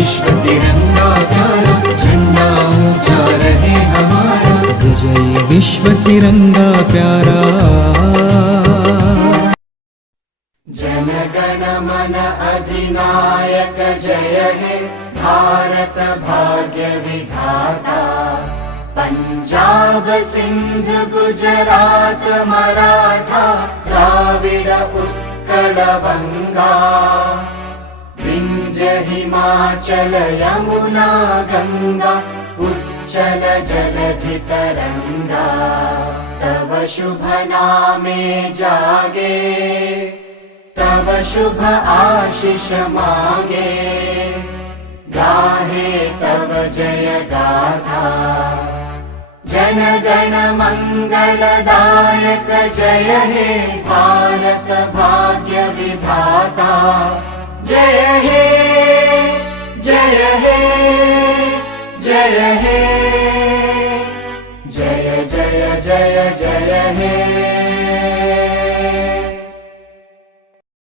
विश्व तिरंगा प्यारा, झंडा ऊंचा रहे हमारा। जय विश्व तिरंगा प्यारा। जन गण मन अधिनायक जय हे भारत भाग्य विधाता। पंजाब सिंध गुजरात मराठा द्राविड उत्कल बंगा। विंध्य हिमाचल यमुना गंगा उच्चल जलधि तरंगा। तव शुभ नामे जागे, तव शुभ आशीष मांगे। गाहे तव जय गाथा, जन गण मंगलदायक जय हे भारत भाग्य विधाता। जय हे जय हे जय हे, जय जय जय जय हे।